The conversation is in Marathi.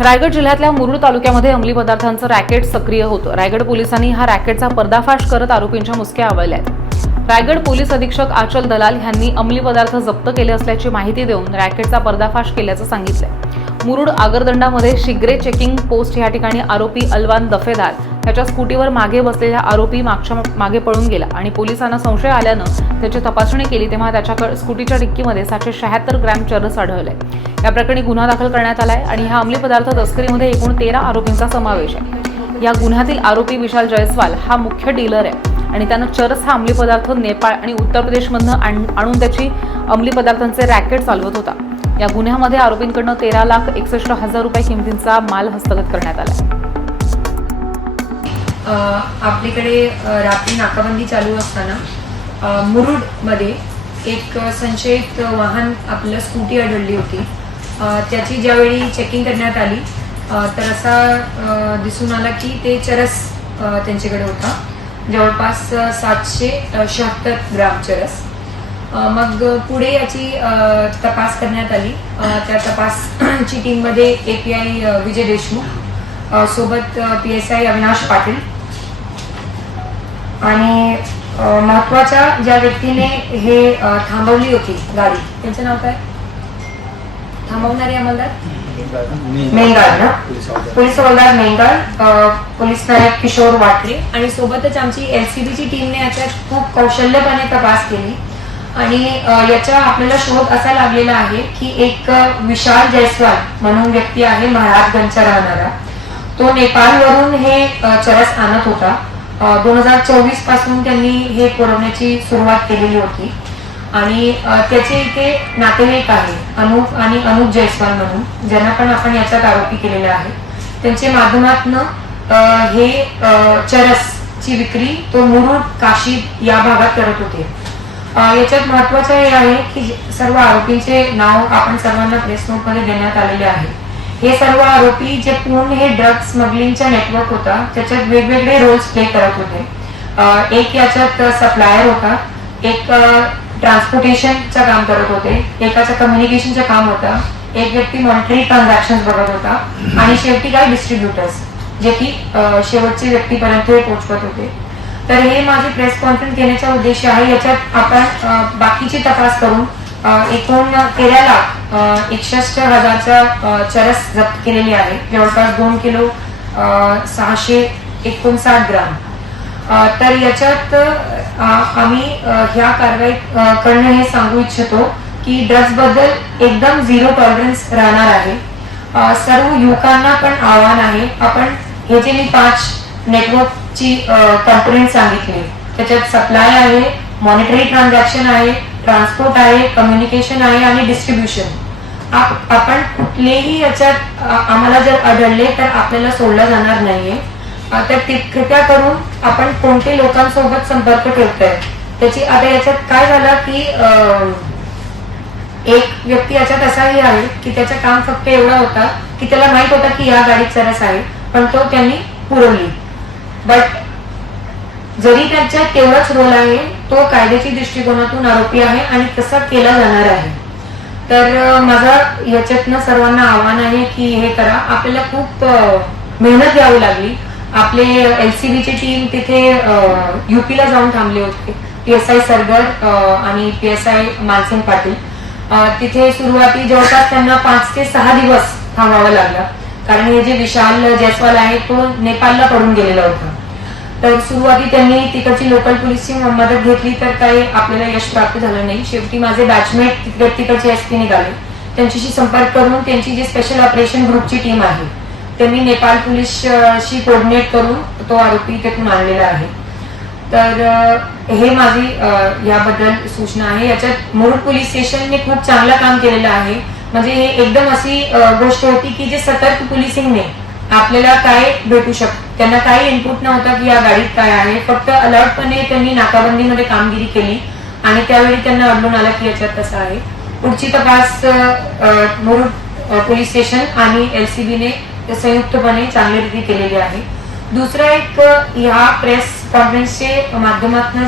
रायगड जिल्ह्यातल्या मुरुड तालुक्यामध्ये अंमली पदार्थांचं रॅकेट सक्रिय होतं. रायगड पोलिसांनी हा रॅकेटचा पर्दाफाश करत आरोपींच्या मुसक्या आवळल्या आहेत रायगड पोलीस अधीक्षक आचल दलाल यांनी अंमली पदार्थ जप्त केले असल्याची माहिती देऊन रॅकेटचा पर्दाफाश केल्याचं सांगितलंय. मुरुड आगरदंडामध्ये शिग्रे चेकिंग पोस्ट या ठिकाणी आरोपी अलवान दफेदार त्याच्या स्कूटीवर मागे बसलेला आरोपी मागच्या मागे पळून गेला आणि पोलिसांना संशय आल्यानं त्याची तपासणी केली तेव्हा त्याच्याकडे स्कूटीच्या डिक्कीमध्ये सातशे शहात्तर ग्रॅम चरस आढळले या प्रकरणी गुन्हा दाखल करण्यात आलाय आणि ह्या अंमली पदार्थ तस्करीमध्ये एकूण तेरा आरोपींचा समावेश आहे. या गुन्ह्यातील आरोपी विशाल जयस्वाल हा मुख्य डीलर आहे आणि त्यानं चरस हा अंमली पदार्थ नेपाळ आणि उत्तर प्रदेशमधनं आणून त्याची अंमली पदार्थांचे रॅकेट चालवत होता. या गुन्ह्यामध्ये आरोपींकडनं तेरा लाख एकसष्ट हजार रुपये किमतींचा माल हस्तगत करण्यात आला आपल्याकडे रात्री नाकाबंदी चालू असताना मुरुडमध्ये एक संशयित वाहन आपलं स्कूटी आढळली होती. त्याची ज्यावेळी चेकिंग करण्यात आली तर असा दिसून आला की ते चरस त्यांच्याकडे होता. जवळपास सातशे शहात्तर ग्राम चरस. मग पुढे याची तपास करण्यात आली. त्या तपासची टीममध्ये A P I Vijay Deshmukh सोबत P S I Avinash Patil आणि महत्त्वाच्या ज्या व्यक्तीने हे थांबवली होती गाडी. त्यांचं नाव काय? थांबवणारे अंमलदार? मेंगाळ ना पोलीस हवालदार मेंगाळ पोलीस नायक किशोर वाटरे आणि सोबतच आमची एलसीबीची टीमने याच्यात खूप कौशल्यपणे तपास केली. आणि याचा आपल्याला शोध असा लागलेला आहे की एक विशाल जयस्वाल म्हणून व्यक्ती आहे महाराजगंजचा राहणारा. तो नेपाळवरून हे चरस आणत होता. दोन हजार चोवीसपासून त्यांनी हे पुरवण्याची सुरुवात केलेली होती. आणि त्याचे इथे नातेवाईक आहे अनुप आणि अनुप जयस्वाल म्हणून ज्यांना पण आपण याच्यात आरोपी केलेला आहे. त्यांच्या माध्यमातनं हे चरस चरसची विक्री तो मुरुड काशी या भागात करत होते. याच्यात महत्वाचं हे आहे की सर्व आरोपींचे नाव आपण सर्वांना प्रेस नोटमध्ये देण्यात आलेले आहे. हे सर्व आरोपी जे पूर्ण हे ड्रग स्मगलिंगचा नेटवर्क होता त्याच्यात वेगवेगळे रोल्स प्ले करत होते. एक याच्यात सप्लायर होता एक ट्रान्सपोर्टेशनचं काम करत होते एकाचं कम्युनिकेशनचं काम होतं एक व्यक्ती मॉनिटरी ट्रान्झॅक्शन बघत होता आणि शेवटी काय डिस्ट्रीब्युटर्स जे की शेवटचे व्यक्तीपर्यंत हे पोहोचवत होते. तर हे माझे प्रेस कॉन्फरन्स घेण्याचा उद्देश आहे. याच्यात आपण बाकीची तपास करून एकूण तेरा लाख एकसष्ट हजारचा चरस जप्त केलेली आहे. जवळपास दोन किलो सहाशे एकोणसाठ ग्राम. तर याच्यात आम्ही ह्या कारवाई करणं हे सांगू इच्छितो की ड्रग्जबद्दल एकदम झिरो टॉलरन्स राहणार आहे. सर्व युवकांना पण आव्हान आहे. आपण हे जे मी पाच नेटवर्कची कंपोनेंट सांगितले त्याच्यात सप्लाय आहे मॉनिटरी ट्रान्झॅक्शन आहे ट्रान्सपोर्ट आहे कम्युनिकेशन आहे आणि डिस्ट्रीब्युशन आपण कुठलेही याच्यात आम्हाला जर आढळले तर आपल्याला सोडलं जाणार नाहीये. तर कृपया करून आपण कोणते लोकांसोबत संपर्क ठेवतोय? त्याची आता याच्यात काय झालं की एक व्यक्ती याच्यात असाही आहे की त्याचं काम फक्त एवढा होता की त्याला माहीत होता की या गाडीत सरस आहे पण तो त्यांनी पुरवली. बट जरी त्याच्यात तेवढाच रोल आहे तो कायद्याच्या दृष्टिकोनातून आरोपी आहे आणि तसा केला जाणार आहे. तर माझा याच्यातनं सर्वांना आव्हान आहे की हे करा. आपल्याला खूप मेहनत घ्यावी लागली. आपले एलसीबीची टीम तिथे युपीला जाऊन थांबले होते. पी एस आय सरगर आणि P S I Mansingh Patil. तिथे सुरुवाती जवळपास त्यांना पाच ते सहा दिवस थांबावं लागलं. कारण हे जे विशाल जयस्वाल आहे तो नेपाळला पडून गेलेला होता. तर सुरुवाती त्यांनी तिकडची लोकल पोलीसची मदत घेतली तर काही आपल्याला यश प्राप्त झालं नाही. शेवटी माझे बॅचमेट तिकडचे एस पी निघाले. त्यांच्याशी संपर्क करून त्यांची जी स्पेशल ऑपरेशन ग्रुपची टीम आहे त्यांनी नेपाळ पोलीसशी कोऑर्डिनेट करून तो आरोपी तिथून आणलेला आहे. तर हे माझी याबद्दल सूचना आहे. याच्यात मुरुड पोलीस स्टेशनने खूप चांगलं काम केलेलं आहे. म्हणजे हे एकदम अशी गोष्ट होती की जे सतर्क पोलिसिंगने आपल्याला काय भेटू शकतं त्यांना काही इनपुट नव्हता की या गाडीत काय आहे. फक्त अलर्टपणे त्यांनी नाकाबंदीमध्ये कामगिरी केली आणि त्यावेळी त्यांना आढळून आलं की याच्यात कसं आहे. पुढची तपास मुरुड पोलीस स्टेशन आणि एलसीबीने संयुक्तपणे चांगली रीती केलेली आहे. दुसरा एक ह्या प्रेस कॉन्फरन्सचे माध्यमातून